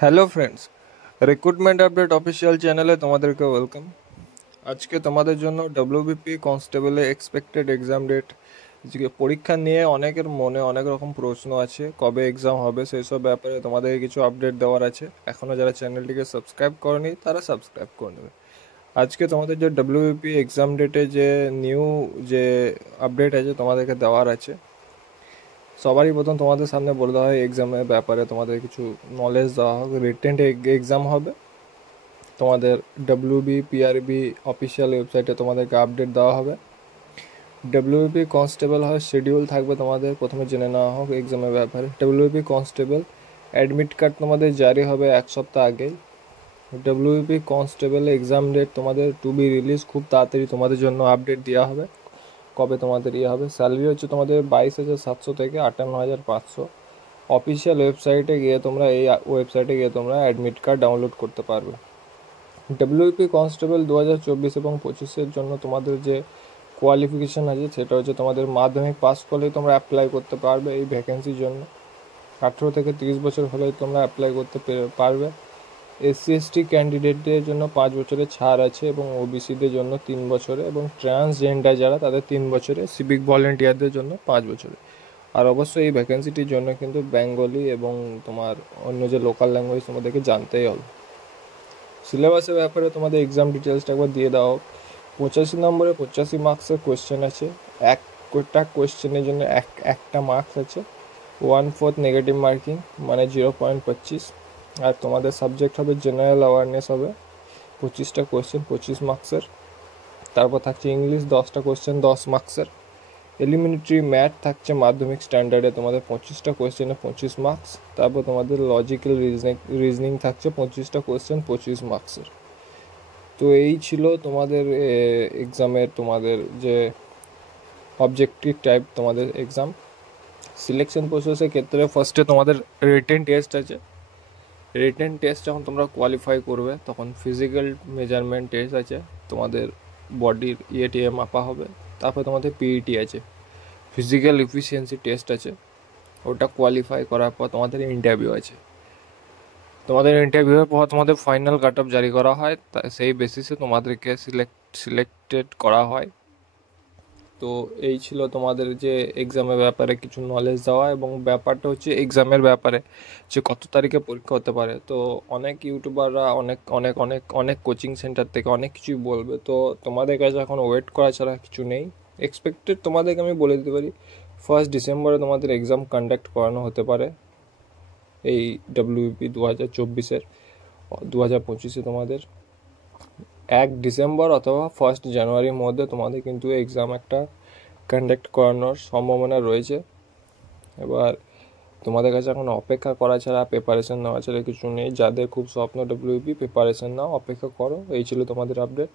Hello friends, recruitment update official চ্যানেলে তোমাদেরকে welcome. আজকে তোমাদের জন্য ডব্লিউবিপি কনস্টেবলের এক্সপেক্টেড এক্সাম ডেট পরীক্ষা নিয়ে অনেকের মনে অনেক রকম প্রশ্ন আছে, কবে এক্সাম হবে সেই সব ব্যাপারে তোমাদের কিছু আপডেট দেওয়ার আছে। এখনও যারা চ্যানেলটিকে সাবস্ক্রাইব করেনি তারা সাবস্ক্রাইব করে নেবে। আজকে তোমাদের যে ডব্লিউবিপি এক্সাম ডেটে যে নিউ যে আপডেট আছে তোমাদেরকে দেওয়ার আছে। সবারই প্রথম তোমাদের সামনে বলে দেওয়া হয় এক্সামের ব্যাপারে, তোমাদের কিছু নলেজ দেওয়া হবে। রিটেন এক্সাম হবে তোমাদের, ডব্লিউবি পিআরবি অফিসিয়াল ওয়েবসাইটে তোমাদেরকে আপডেট দেওয়া হবে। ডব্লিউবি কনস্টেবল হয় শিডিউল থাকবে তোমাদের, প্রথমে জেনে নেওয়া হোক এক্সামের ব্যাপারে। ডব্লিউবি কনস্টেবল অ্যাডমিট কার্ড তোমাদের জারি হবে এক সপ্তাহ আগেই। ডব্লিউবি কনস্টেবল এক্সাম ডেট তোমাদের টু বি রিলিজ, খুব তাড়াতাড়ি তোমাদের জন্য আপডেট দেওয়া হবে কবে তোমাদের হবে। স্যালারি হচ্ছে তোমাদের 22,700 থেকে 58,500। অফিসিয়াল ওয়েবসাইটে গিয়ে তোমরা তোমরা অ্যাডমিট কার্ড ডাউনলোড করতে পারবে। ডব্লিউপি কনস্টেবল 2024 এবং 25-এর জন্য তোমাদের যে কোয়ালিফিকেশান আছে সেটা হচ্ছে তোমাদের মাধ্যমিক পাস করলেই তোমরা অ্যাপ্লাই করতে পারবে এই ভ্যাকেন্সির জন্য। 18 থেকে 30 বছর হলেই তোমরা অ্যাপ্লাই করতে পারবে। SC/ST ক্যান্ডিডেটদের জন্য 5 বছরের ছাড় আছে এবং ওবিসিদের জন্য 3 বছরে, এবং ট্রান্সজেন্ডার যারা তাদের 3 বছরে, সিভিক ভলেন্টিয়ারদের জন্য 5 বছরে। আর অবশ্যই এই ভ্যাকেন্সিটির জন্য কিন্তু বেঙ্গলি এবং তোমার অন্য যে লোকাল ল্যাঙ্গুয়েজ তোমাদেরকে জানতেই হবে। সিলেবাসের ব্যাপারে তোমাদের এক্সাম ডিটেলসটা একবার দিয়ে দাও। 85 নম্বরে 85 মার্কসের কোয়েশ্চেন আছে। একটা কোয়েশ্চেনের জন্য একটা মার্কস আছে। 1/4 নেগেটিভ মার্কিং মানে 0.25। আর তোমাদের সাবজেক্ট হবে জেনারেল অ্যাওয়ারনেস হবে। 25টা কোয়েশ্চেন 25 মার্কসের। তারপর থাকছে ইংলিশ 10টা কোয়েশ্চেন 10 মার্কসের। এলিমিনেটরি ম্যাথ থাকছে মাধ্যমিক স্ট্যান্ডার্ডে তোমাদের 25টা কোয়েশ্চেনে 25 মার্কস। তারপর তোমাদের লজিক্যাল রিজনিং থাকছে 25টা কোয়েশ্চেন 25 মার্কসের। তো এই ছিল তোমাদের এক্সামের তোমাদের যে অবজেক্টিভ টাইপ তোমাদের এক্সাম। সিলেকশন প্রসেসের ক্ষেত্রে ফার্স্টে তোমাদের রিটেন টেস্ট আছে। রিটেন টেস্ট যখন তোমরা কোয়ালিফাই করবে তখন ফিজিক্যাল মেজারমেন্ট টেস্ট আছে, তোমাদের বডির ইএটিএম মাপা হবে। তারপর তোমাদের পিইটি আছে, ফিজিক্যাল এফিসিয়েন্সি টেস্ট আছে। ওটা কোয়ালিফাই করার পর তোমাদের ইন্টারভিউ আছে। তোমাদের ইন্টারভিউয়ের পর তোমাদের ফাইনাল কাট অফ জারি করা হয়, সেই বেসিসে তোমাদেরকে সিলেক্টেড করা হয়। তো এই ছিল তোমাদের যে এক্সামের ব্যাপারে কিছু নলেজ দেওয়া, এবং ব্যাপারটা হচ্ছে এক্সামের ব্যাপারে যে কত তারিখে পরীক্ষা হতে পারে। তো অনেক ইউটিউবাররা অনেক অনেক অনেক অনেক কোচিং সেন্টার থেকে অনেক কিছুই বলবে, তো তোমাদের কাছে এখন ওয়েট করা ছাড়া কিছু নেই। এক্সপেক্টেড তোমাদেরকে আমি বলে দিতে পারি 1 ডিসেম্বরে তোমাদের এক্সাম কন্ডাক্ট করানো হতে পারে। এই ডব্লিউপি 2024-এর 2025-এ তোমাদের 1 ডিসেম্বর অথবা 1 জানুয়ারির মধ্যে তোমাদের কিন্তু এক্সাম একটা কন্ডাক্ট করানোর সম্ভাবনা রয়েছে। এবার তোমাদের কাছে এখন অপেক্ষা করা ছাড়া, প্রিপারেশন নেওয়া ছাড়া কিছু নেই। যাদের খুব স্বপ্ন ডব্লিউপি, প্রিপারেশন নাও, অপেক্ষা করো। এই ছিল তোমাদের আপডেট।